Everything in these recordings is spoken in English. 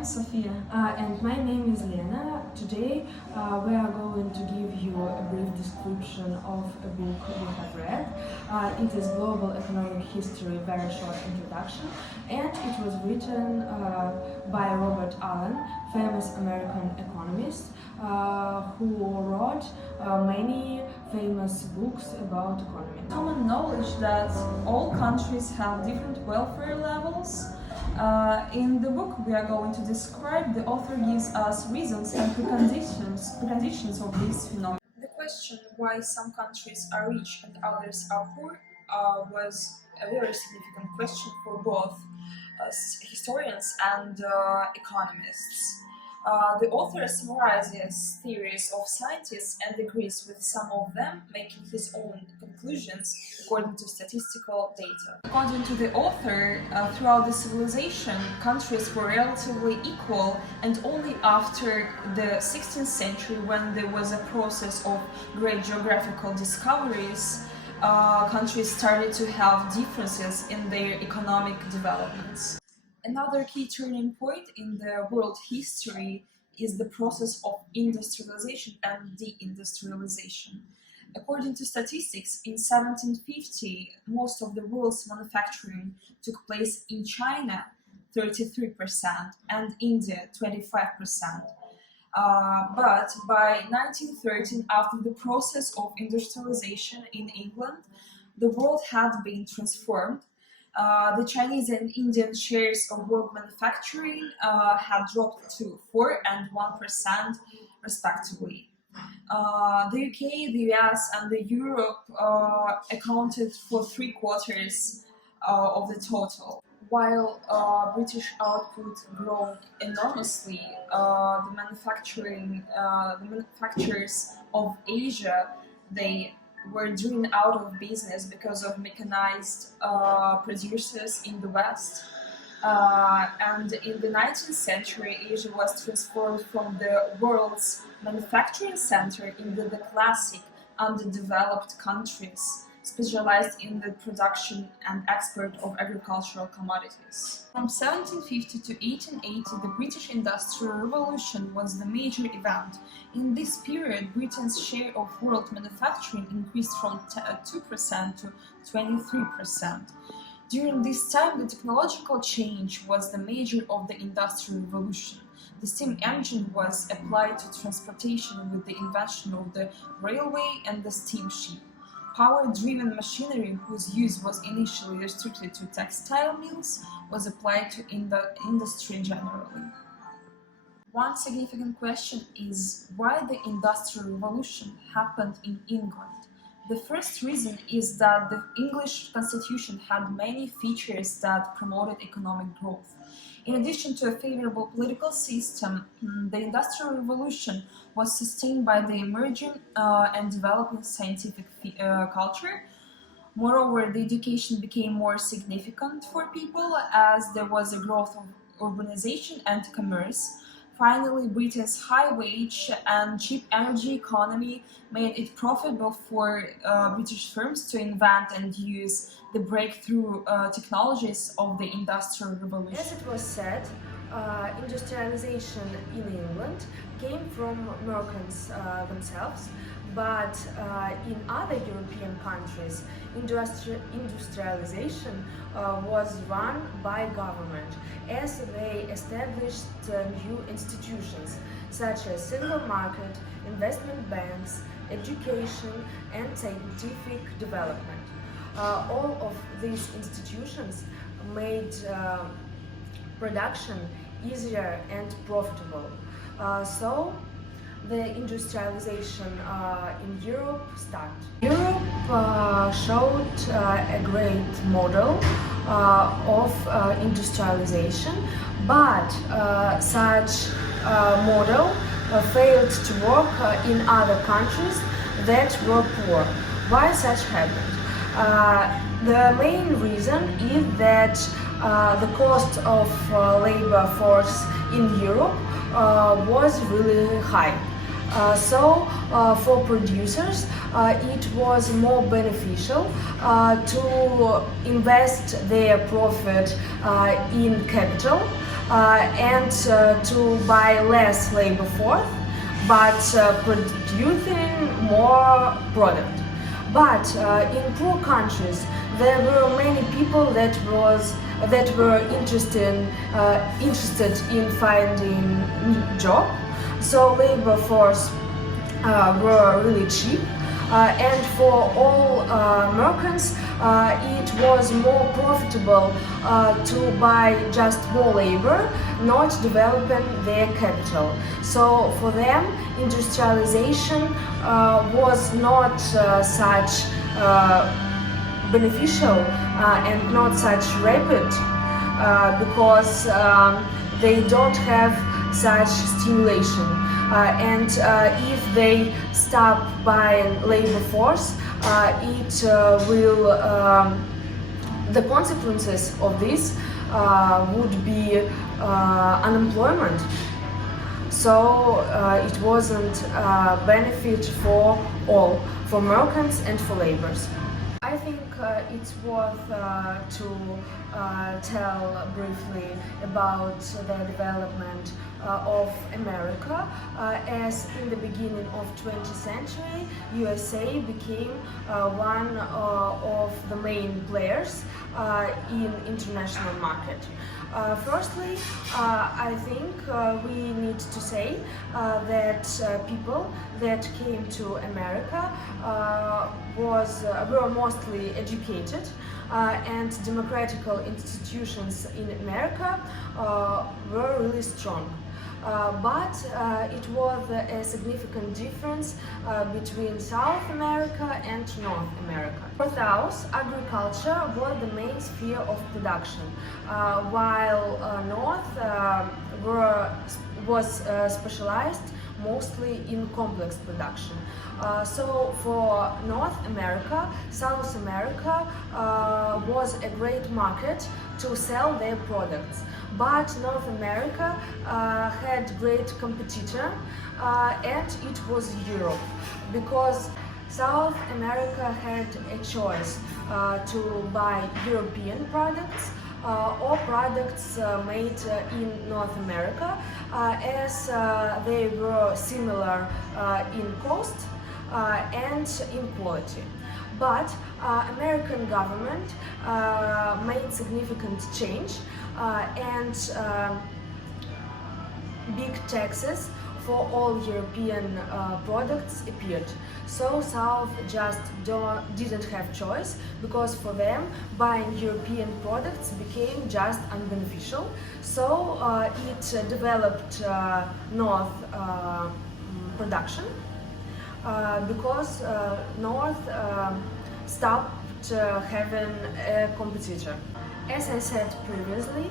I'm Sofia. And my name is Lena. Today we are going to give you a brief description of a book we have read. It is Global Economic History, very short introduction, and it was written by Robert Allen, famous American economist, who wrote many famous books about economy. Common knowledge that all countries have different welfare levels. In the book we are going to describe, the author gives us reasons and preconditions of this phenomenon. The question why some countries are rich and others are poor was a very significant question for both historians and economists. The author summarizes theories of scientists and agrees with some of them, making his own conclusions according to statistical data. According to the author, throughout the civilization, countries were relatively equal, and only after the 16th century, when there was a process of great geographical discoveries, countries started to have differences in their economic developments. Another key turning point in the world history is the process of industrialization and deindustrialization. According to statistics, in 1750, most of the world's manufacturing took place in China, 33%, and India, 25%. But by 1913, after the process of industrialization in England, the world had been transformed. The Chinese and Indian shares of world manufacturing had dropped to 4 and 1% respectively. The UK, the US, and the Europe accounted for 3/4 of the total. While British output grew enormously, the manufacturers of Asia, they were driven out of business because of mechanized producers in the West. And in the 19th century, Asia was transformed from the world's manufacturing center into the classic underdeveloped countries, specialized in the production and export of agricultural commodities. From 1750 to 1880, the British Industrial Revolution was the major event. In this period, Britain's share of world manufacturing increased from 2% to 23%. During this time, the technological change was the major of the Industrial Revolution. The steam engine was applied to transportation with the invention of the railway and the steamship. Power-driven machinery, whose use was initially restricted to textile mills, was applied to industry generally. One significant question is why the Industrial Revolution happened in England. The first reason is that the English constitution had many features that promoted economic growth. In addition to a favorable political system, the Industrial Revolution was sustained by the emerging and developing scientific culture. Moreover, the education became more significant for people as there was a growth of urbanization and commerce. Finally, Britain's high wage and cheap energy economy made it profitable for British firms to invent and use the breakthrough technologies of the Industrial Revolution. As it was said, industrialization in England came from Americans themselves, but in other European countries, industrialization was run by government as they established new institutions such as single market, investment banks, education, and scientific development. All of these institutions made production easier and profitable. So the industrialization in Europe started. Europe showed a great model of industrialization, but such model failed to work in other countries that were poor. Why such happened? The main reason is that the cost of labor force in Europe was really high. So for producers, it was more beneficial to invest their profit in capital and to buy less labor force, but producing more product. But in poor countries, there were many people that were interested in finding new job. So labor force were really cheap, and for all merchants it was more profitable to buy just more labor, not developing their capital. So for them, industrialization was not such beneficial and not such rapid because they don't have such stimulation. And if they stop buying labor force, it will the consequences of this would be unemployment. So it wasn't a benefit for all, for merchants and for laborers. I think it's worth to tell briefly about the development of America, as in the beginning of 20th century, USA became one of the main players in international market. Firstly, I think we need to say that people that came to America were mostly educated, and democratical institutions in America were really strong. But it was a significant difference between South America and North America. For South, agriculture was the main sphere of production, while North was specialized mostly in complex production. So for North America, South America was a great market to sell their products. But North America had great competitor, and it was Europe, because South America had a choice to buy European products or products made in North America, as they were similar in cost and in quality. But American government made significant change, and big taxes for all European products appeared. So South just didn't have choice, because for them buying European products became just unbeneficial. So it developed North production, because North stopped having a competitor. As I said previously,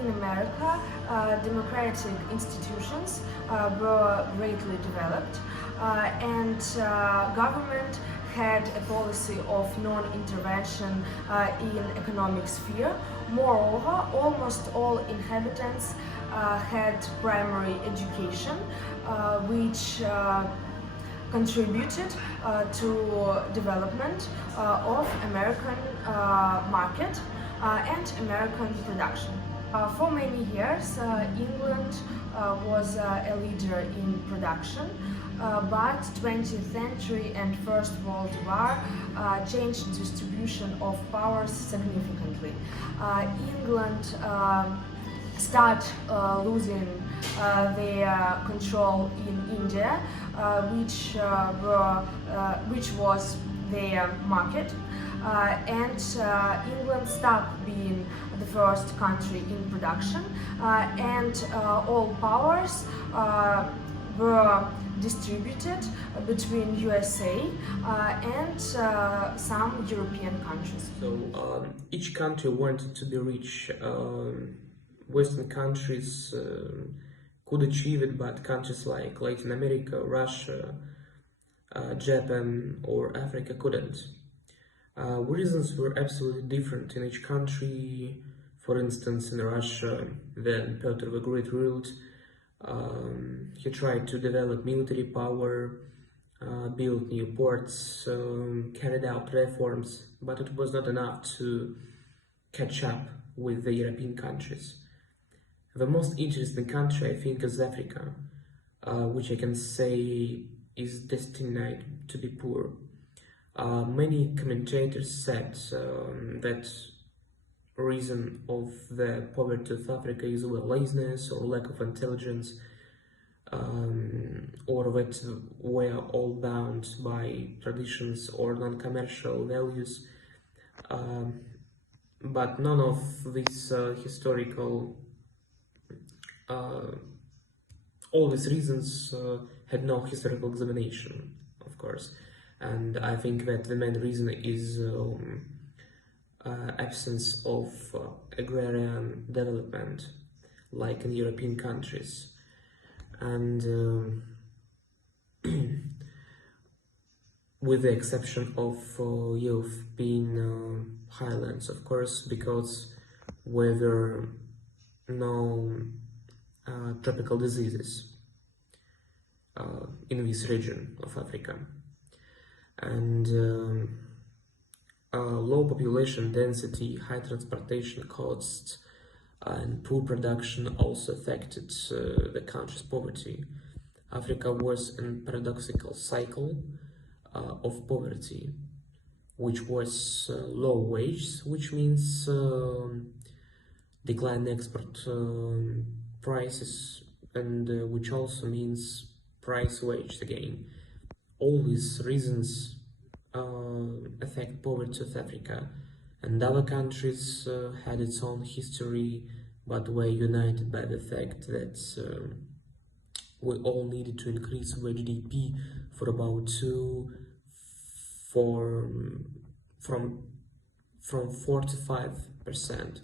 in America, democratic institutions were greatly developed, and government had a policy of non-intervention in economic sphere. Moreover, almost all inhabitants had primary education, which contributed to development of American market and American production. For many years, England was a leader in production, but 20th century and First World War changed distribution of powers significantly. England start losing their control in India, which was their market, and England stopped being the first country in production, and all powers were distributed between USA and some European countries. So each country wanted to be rich. Western countries could achieve it, but countries like Latin America, Russia, Japan or Africa couldn't. Reasons were absolutely different in each country. For instance, in Russia, when Peter the Great ruled, he tried to develop military power, build new ports, carried out reforms, but it was not enough to catch up with the European countries. The most interesting country, I think, is Africa, which I can say is destined to be poor. Many commentators said that reason of the poverty of Africa is well, laziness or lack of intelligence, or that we're all bound by traditions or non-commercial values. But none of these historical, all these reasons had no historical examination, of course. And I think that the main reason is absence of agrarian development, like in European countries. And with the exception of European highlands, of course, because where there were no tropical diseases in this region of Africa. And low population density, high transportation costs, and poor production also affected the country's poverty. Africa was in a paradoxical cycle of poverty, which was low wages, which means decline in export prices, and which also means price wages again. All these reasons affect poverty of Africa, and other countries had its own history, but were united by the fact that we all needed to increase our GDP for about from 4 to 5%,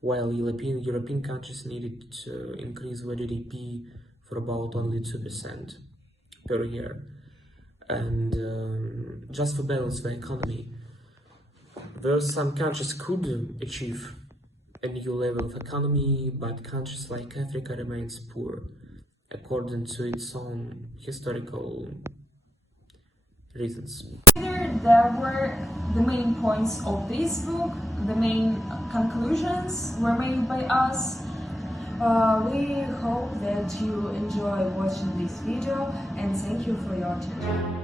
while European countries needed to increase their GDP for about only 2% per year. And just to balance the economy, where some countries could achieve a new level of economy, but countries like Africa remains poor, according to its own historical reasons. There were the main points of this book, the main conclusions were made by us. We hope that you enjoy watching this video, and thank you for your attention.